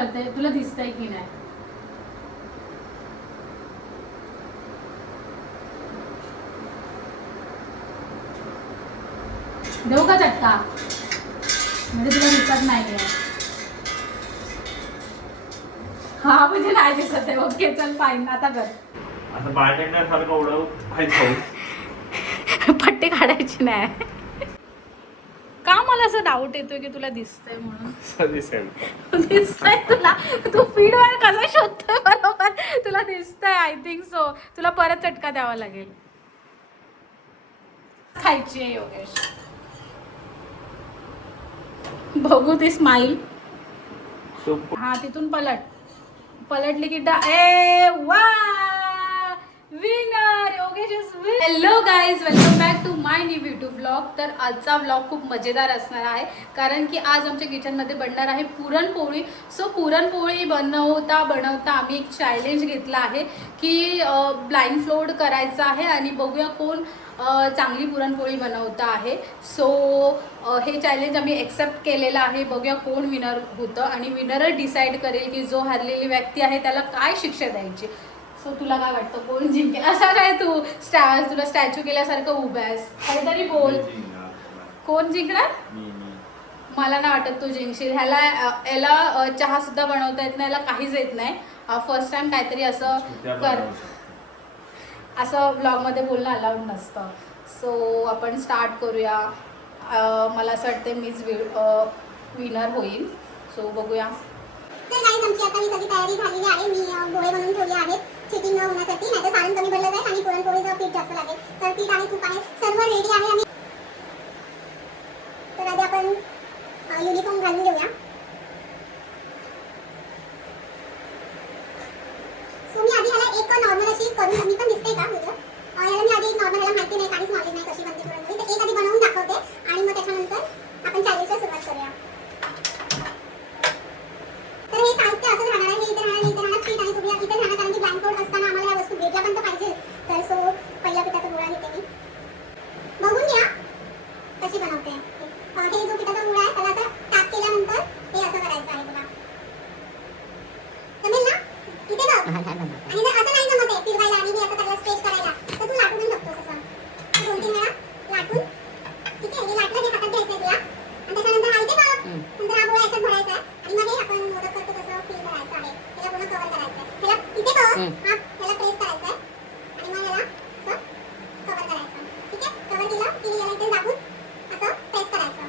कळतंय तुला दिसतंय की नाही. देऊ का चटका म्हणजे तुला दिसत नाहीये. हा म्हणजे नाही दिसत आहे. ओके चल फाईन आता कर. असं बार्टेंडर सारखं उडव खायचं. पट्टी काढायची नाही. का मला असं डाऊट येतोय की तुला दिसतंय म्हणून. दिसेल दिसतंय तुला. तू फीड वर कसं शोधतोय बरोबर. तुला दिसतंय आय थिंक सो. तुला परत चटका द्यावा लागेल. खायची आहे योगेश. बघू ती स्माईल. हा तिथून पलटली की ए वा winner Yogesh is winner. Hello guys welcome back to my new YouTube blog. तर आजचा ब्लॉग खूप मजेदार असणार आहे कारण की आज आमच्या किचनमध्ये बनणार आहे पुरणपोळी. सो पुरणपोळी बनवता आम्ही एक चॅलेंज घेतला आहे की ब्लाइंड फ्लोड करायचा आहे आणि बघूया कोण चांगली पुरणपोळी बनवता आहे. सो हे चॅलेंज आम्ही एक्सेप्ट केलेलं आहे. बघूया कोण विनर होतं आणि विनरच डिसाईड करेल की जो हरलेली व्यक्ती आहे त्याला काय शिक्षा द्यायची. सो तुला काय वाटतं कोण जिंकेल. असा काय तू तुला स्टॅच्यू केल्यासारखं उभं आहेस. काहीतरी बोल. कोण जिंकणार. मला नाही वाटत तू जिंकशील. याला चहा सुद्धा बनवता येत नाही. याला काहीच येत नाही. फर्स्ट टाइम काहीतरी असं कर. असं ब्लॉगमध्ये बोलणं अलाउड नसतं. सो आपण स्टार्ट करूया. मला असं वाटतं मीच विनर होईल. सो बघूया. तर गाईज आमची आता ही सगळी तयारी झालेली आहे. मी गोळे बनवून ठेवले आहेत चिटिंग न होण्यासाठी. नाही तर सारण कमी भरलं जाईल आणि पुरणपोळीचं पीठ जास्त लागेल. तर पीठ आहे तूप आहे सर्व रेडी आहे. आम्ही तर आधी आपण युनिफॉर्म घालून घेऊया. सो मी आधी ह्याला एक नॉर्मल अशी करून मी पण दिसते का व्हिडिओ याला मी आधी एक नॉर्मल ह्याला माहिती नाही काहीच नॉलेज नाही कशी बनते पुरणपोळी. तर एक आधी बनवून दाखवते आणि मग त्याच्यानंतर आपण चॅलेंजला सुरुवात करूया. तर हे साहित्य असंच राहणार आहे. इथे राहणार पीठ आणि तुला इथे राहणार कारण की ब्लँकफोल्ड असताना आम्हाला या वस्तू भेटल्या पण तर पाहिजे. तर सो पहिल्या पिठाचा गोळा घेते मी. बघून घ्या कशी बनवते. हे जो पिठाचा गोळा आहे त्याला असं टॅप केल्यानंतर हे असं करायचं आहे तुला. जमेल ना. इथे बघ. आणि जर असं नाही जमत आहे फिरवायला आणि मी असं त्याला स्ट्रेच करायला तर तू लाटून शकतोस असं 2-3 वेळा लाटून. ठीक आहे. हे लाटलं हे हातात घ्यायचं तुला आणि त्याच्यानंतर हा इथे बघ. नंतर हा गोळा याच्यात भरायचा आहे आणि मग हे आपण मोदक करतो तसं फील करायचं आहे. त्याला पूर्ण कव्हर करायचं आहे. त्याला इथे बघ. हा त्याला प्रेस करायचं आहे आणि मग याला असं कव्हर करायचं. ठीक आहे. कव्हर केलं की याला इथे दाबून असं प्रेस करायचं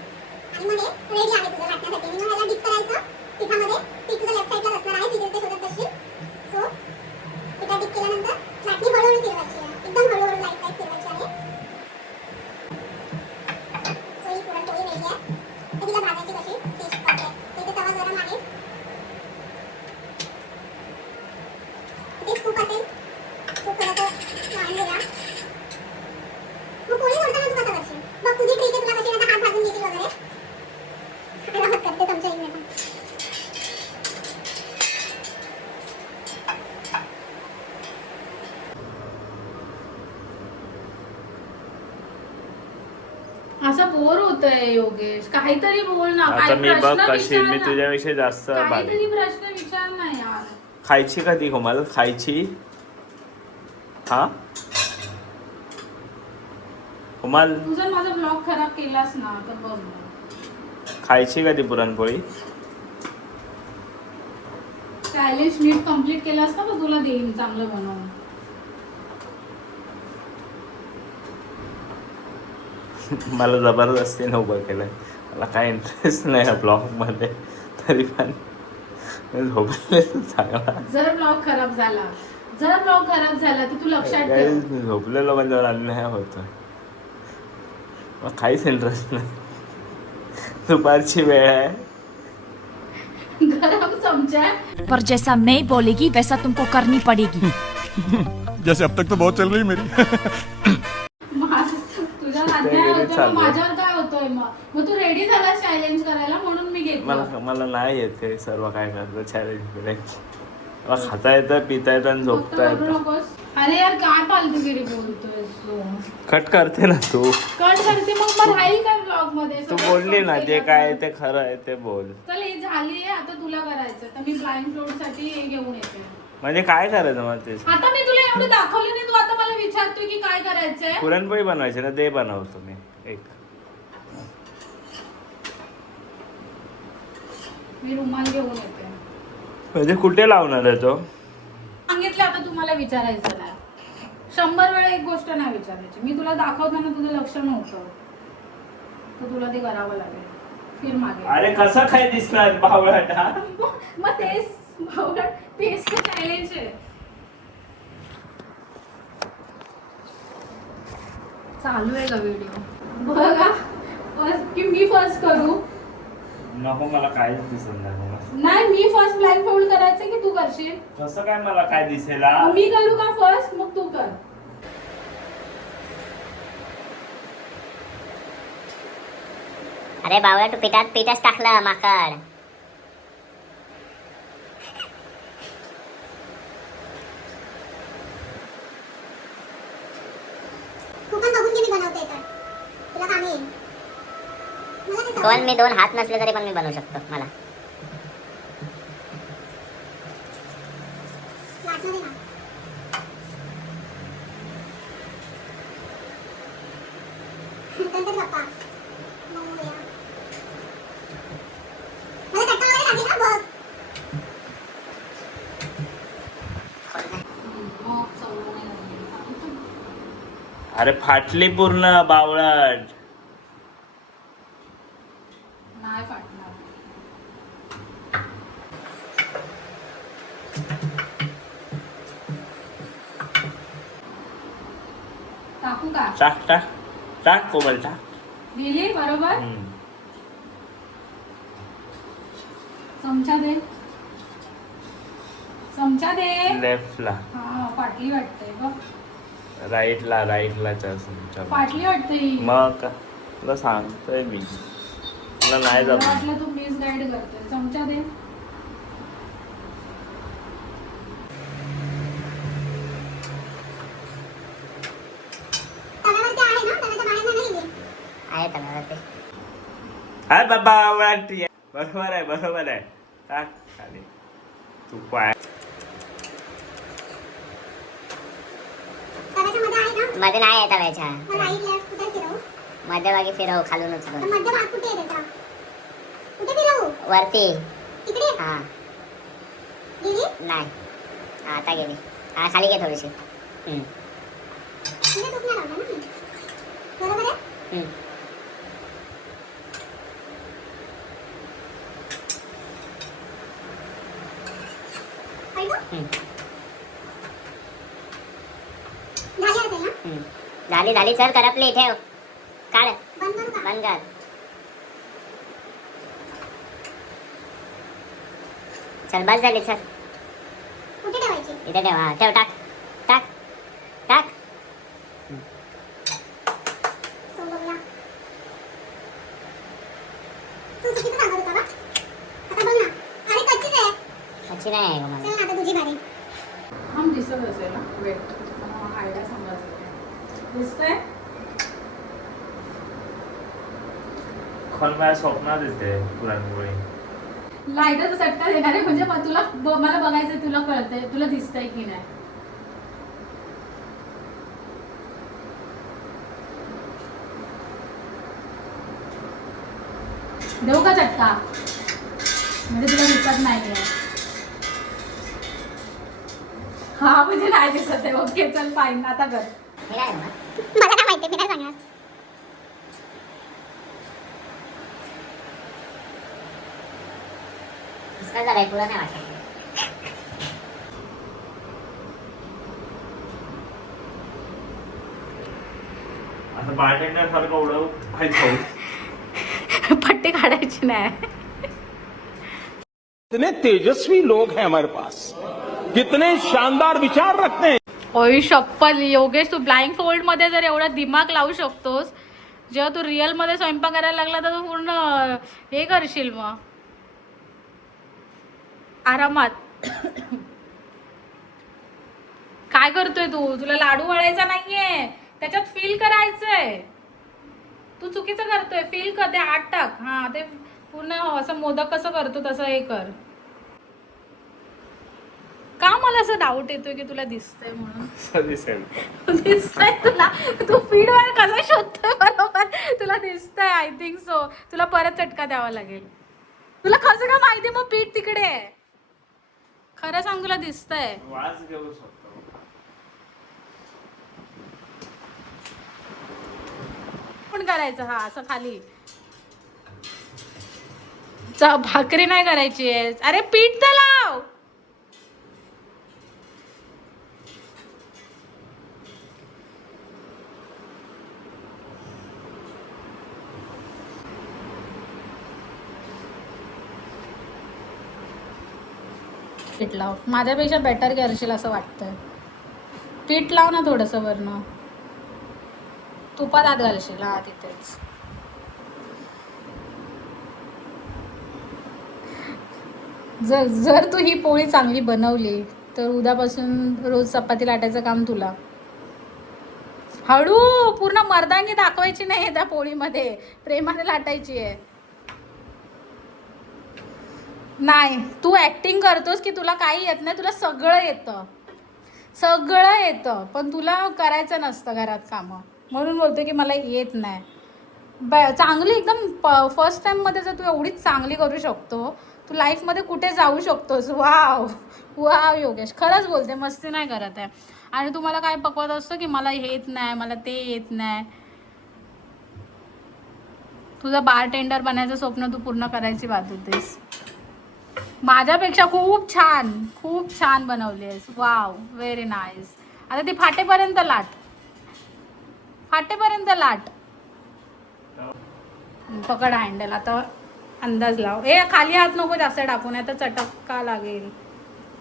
आणि मग हे रेडी आहे तुझं लाटण्यासाठी. आणि मग याला डीप करायचं पिठामध्ये. पीठ तुझं लेफ्ट साईडला असणार आहे. तिथे ते शोधत बसशील. सो पिठा डीप केल्यानंतर लाटणी हळूहळू फिरवायची आहे. एकदम हळूहळू लाईट फिरवायची आहे. सो ही पुरणपोळी रेडी आहे. तर तिला भाजायची कशी ते शिकवते. तिथे तवा गरम आहे. इथे तूप असेल तूप थोडंसं लावून घेऊया. मग पोळी सोडताना तू कसं करशील बघ. तुझी ट्रिक आहे. तुला कशी आता हात भाजून घेशील वगैरे. मला हात करते चमचा एक मिनिट. असं बोर होतंय योगेश. काहीतरी बोल ना. आता मी बघ कशी मी विचार तुझ्याविषयी जास्त ना. काहीतरी बारीक. प्रश्न विचार ना यार. खायची कधी कोमल खायची. हा कोमल तू जर माझा ब्लॉग खराब केलास ना तर बघ. खायची कधी पुरणपोळी. चॅलेंज नीट कम्प्लीट केलास ना तर तुला देईन चांगलं बनवून. मला जबरदस्तीने उभं केलंय. मला काय इंटरेस्ट नाही या ब्लॉगमध्ये तरी पण झोपलेलं चांगला. जर ब्लॉग खराब झाला तर तू लक्षात ठेव. झोपलेलो म्हणजे अन्याय होतो. मग काहीच इंटरेस्ट नाही. दुपारची वेळ आहे. गरम चमचा. पर जैसा मैं बोलेगी वैसा तुमको करनी पड़ेगी. जैसे अब तक तो बहुत चल रही मेरी. तुझ्या अन्याय होतोय मग माझ्यावर काय होतोय. मग तू रेडी झाला चॅलेंज करायला म्हणून मी घेतलं. मला नाही येत हे सर्व काय करतं चॅलेंज करायचं. मला खाता येतं पिता येतं आणि झोपता येतं. अरे यार काय फालतूगिरी बोलतोय तू. कट करते ना तू. कट करते मग राहील का ब्लॉग मध्ये. तू बोलली ना जे काय आहे ते खरं आहे ते बोल. चल हे झाली आता तुला करायचं तर मी ब्लाइंड फ्लोट साठी हे घेऊन येते. म्हणजे काय करायचं मग ते. आता मी तुला एवढं दाखवलं नाही तू आता मला विचारतोय की काय करायचंय. पुरणपोळी बनवायची ना ते बनवतो मी एक. मी रुमाल घेऊन येते. म्हणजे कुठे लावणार आहे तो. सांगितलं आता तुम्हाला विचारायचं नाही. 100 वेळा एक गोष्ट नाही विचारायची. मी तुला दाखवताना तुझं लक्ष नव्हतं तर तुला ते करावं लागेल. फिर मागे. अरे कसं काय दिसणार बावळट हा. मग तेच तेच चॅलेंज आहे. चालू आहे का व्हिडिओ बघा. फर्स्ट की मी फर्स्ट करू. नको मला काहीच दिसत नाही. नाही मी फर्स्ट ब्लाइंड फोल्ड करायचं की तू करशील. कसं काय मला काय दिसेल. मग मी करू का फर्स्ट मग तू कर. अरे बावळा तू पिठाच टाकलं माकड. तू पण बघून घे मी बनवते तर तुला काम येईल. मला ते कोण मी 2 हात नसले तरी पण मी बनवू शकतो. मला लाटणं दे ना. नंतर गप्पा. मोया. मला चटका वगैरे लागेल ना बघ. अरे फाटली पूर्ण बावळट. नाही फाटणार. टाकू का. टाक टाक टाक कोमल टाक. दिली बरोबर. चमचा दे. चमचा दे. लेफ्टला हा फाटली वाटते बघ. राईटला फाटली वाटते ही. मग तुला सांगतोय मी तुला नाही मला जमत. वाटलं तू मिस गाईड करतोय. चमचा दे. तव्यावरती आहे ना तव्याच्या बाहेर नाही गेली. आहे तव्यावरती. अरे बाबा वाटते. बरोबर आहे टाक खाली. तू काय तव्याच्या मध्ये आहे ना. मध्ये नाही आहे तव्याच्या. मग राईट लेफ्ट कुठे फिरवू. मध्यभागी फिरव खालून तर उचलून. मध्य भाग कुठे आहे त्याचा. कुठे फिरवू. वरती. तिकडे हा गेली. नाही. हा आता गेली. हा खाली घे थोडीशी. तिथे तूप नाही लावलं ना मी. बरोबर आहे. पलटू. झाली असेल ना. झाली चल करपली ठेव. काढ बंद करू का. बंद कर. चल बस झाली चल. कुठे ठेवायची. इथे ठेव. हा ठेव. टाक. सोड बघूया. तू चुकीचं सांगत होता का. आता बघ ना. अरे कच्चीच आहे. अच्छी नाही आहे मला. चल ना आता तुझी बारी. हम दिसत असेल ना. वेट आयडिया समजायचं दिसतंय. खोल माझ्या स्वप्नात येते पुरणपोळी. लाईटच चटका देणार आहे म्हणजे तुला मला बघायचं तुला कळतंय तुला दिसतंय की नाही. देऊ का चटका म्हणजे तुला दिसत नाहीये. हा म्हणजे नाही दिसत आहे. ओके चल फाईन आता कर. हे काय मग? मला काय माहिती मी काय सांगणार. इसका झालाय पुरा नाही वाटत. असं बार्टेंडर सारखं उडवू काय खाऊ. पट्टे काढायची नाही. कितने तेजस्वी लोग हैं हमारे पास. कितने शानदार विचार रखते हैं. ओय शप्पल योगेश तू ब्लाइंड फोल्ड मध्ये जर एवढा दिमाग लावू शकतोस जेव्हा तू रिअल मध्ये स्वयंपाक करायला लागला तर तू पूर्ण हे करशील मग आरामात. काय करतोय तू? तुला लाडू वळायचा नाहीये, त्याच्यात फील करायचंय. तू चुकीचं करतोय. फील कर, ते आत टाक. हा, ते पूर्ण असं मोदक कसं करतो तसं हे कर. का मला असं डाऊट येतोय की तुला दिसतंय म्हणून? दिसतंय तुला? तू फीड वर कसं शोधतोय बरोबर? तुला दिसतंय, आय थिंक सो. तुला परत चटका द्यावा लागेल. तुला कसं का माहिती मग पीठ तिकडे आहे? खरं सांग, तुला दिसतंय. वास घेऊ शकतो. पण करायचं हा असं खाली. भाकरी नाही करायची आहे. अरे पीठ तर लाव. पीठ लाव. माझ्यापेक्षा बेटर करशील असं वाटतंय. पीठ लाव ना थोडंसं वरनं. तुपात आत घालशील. हा, तिथेच. जर तू ही पोळी चांगली बनवली तर उद्यापासून रोज चपाती लाटायचं काम तुला. हळू, पूर्ण मर्दांगी दाखवायची नाही त्या पोळीमध्ये, प्रेमाने लाटायची आहे. नाही, तू ऍक्टिंग करतोस की तुला काही येत नाही. तुला सगळं येतं, सगळं येतं, पण तुला करायचं नसतं घरात कामं. म्हणून बोलतो की मला येत नाही. चांगली एकदम फर्स्ट टाइममध्ये जर तू एवढीच चांगली करू शकतो, तू लाईफमध्ये कुठे जाऊ शकतोस. वाव वाव योगेश, खरंच बोलते, मस्ती नाही करत आहे. आणि तुम्हाला काय पकवत असतो की मला हे येत नाही, मला ते येत नाही. तुझं बारटेंडर बनायचं स्वप्न तू पूर्ण करायची बात होतेस. माझ्यापेक्षा खूप छान बनवली आहेस. Wow, very nice. आता ती फाटेपर्यंत लाट. पकड हँडल. आता अंदाज लाव. खाली हात नको जास्त टाकून, आता चटका लागेल.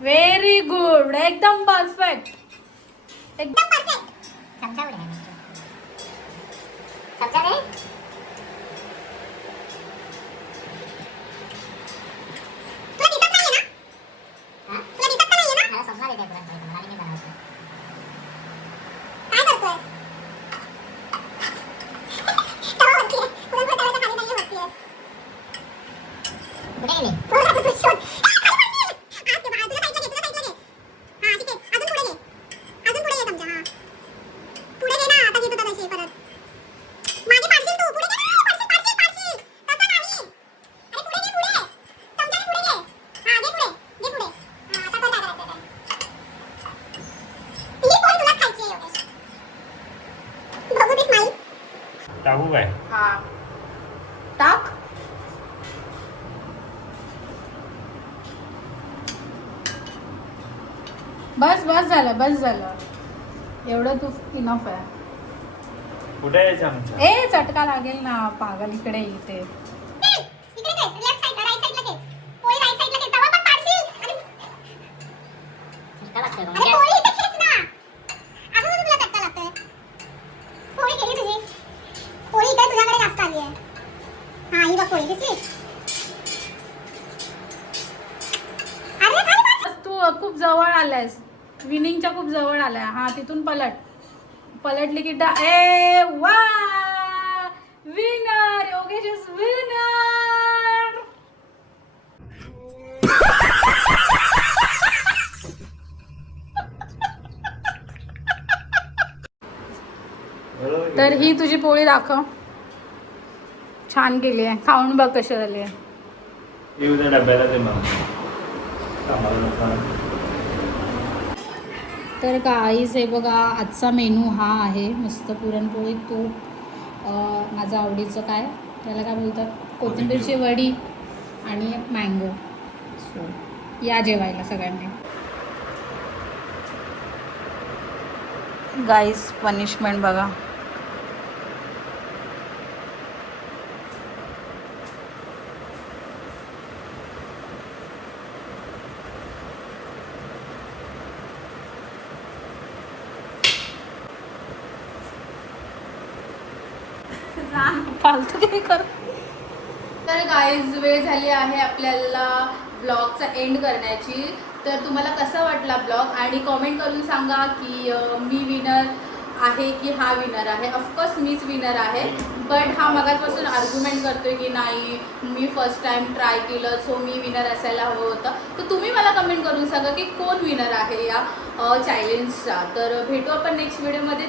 व्हेरी गुड, एकदम परफेक्ट. एकदम परफेक्ट. चमचा उडे चमचा दे. तुला दिसत नाहीये ना? हा? तुला दिसत नाहीये ना? मला स्वप्न देते पुरणपोळी, मला नाही बनवत. काय करतोय? तवा वरती आहे. पुरणपोळी तव्याच्या खाली नाहीये, वरती आहे. कुठे गेली? पुढे तू शोध. खाली वरती आहे. आत घे, तुझ्या साईडला घे. हा, ठीक आहे. अजून पुढे घे. अजून पुढे घे चमचा. हा, पुढे घे ना. आता घेतो तशी परत. मागे पाडशील तू. पुढे घे ना. पाडशील. तसं नाही. अरे पुढे घे, पुढे. चमच्याने पुढे घे. हा, घे पुढे. हा, आता कर काय करायचं ते. ही पोळी तुलाच खायची आहे, योगेश. बघू ती स्माईल. टाकू काय? हा, टाक. बस झालं. एवढं तू इनफ आहे. कुठे आहे चमचा? चटका लागेल ना, पागल. इकडे इथे. इकडे घे. लेफ्ट साईडला, राईट साईडला घे. पोळी राईट साईडला घे. तवा पण पाडशील. चटका लागतोय का? अरे पोळी इथे खेच ना. अजून तुला चटका लागतोय. पोळी गेली तुझी. पोळी इकडे तुझ्याकडे जास्त आली आहे. हा, ही बघ पोळी दिसली. अरे खाली पाड. तू खूप जवळ आलायस, विनिंगच्या खूप जवळ आलाय. हा, तिथून पलटली की वा, विनर. Yogesh is winner. तर ही तुझी पोळी दाखव. छान केली आहे. खाऊन बघ कशी झाली आहे. येऊ द्या डब्याला ते मग. तर गाईज हे बघा, आजचा मेनू हा आहे. मस्त पुरणपोळी, तूप, माझं आवडीचं काय त्याला काय बोलतात, कोथिंबीरची वडी आणि मँगो. सो या जेवायला सगळ्यांनी. गाईज पनिशमेंट बघा. फालतू काही कर. तर गाईज वेळ झाली आहे आपल्याला ब्लॉगचा एंड करण्याची. तर तुम्हाला कसा वाटला ब्लॉग आणि कॉमेंट करून सांगा की मी विनर आहे की हा विनर आहे. ऑफकोर्स मीच विनर आहे, बट हा मगापासून आर्ग्युमेंट करतोय की नाही मी फर्स्ट टाइम ट्राय केलं सो मी विनर असायला हवं होतं. तर तुम्ही मला कमेंट करून सांगा की कोण विनर आहे या चॅलेंजचा. तर भेटू आपण नेक्स्ट व्हिडिओमध्ये.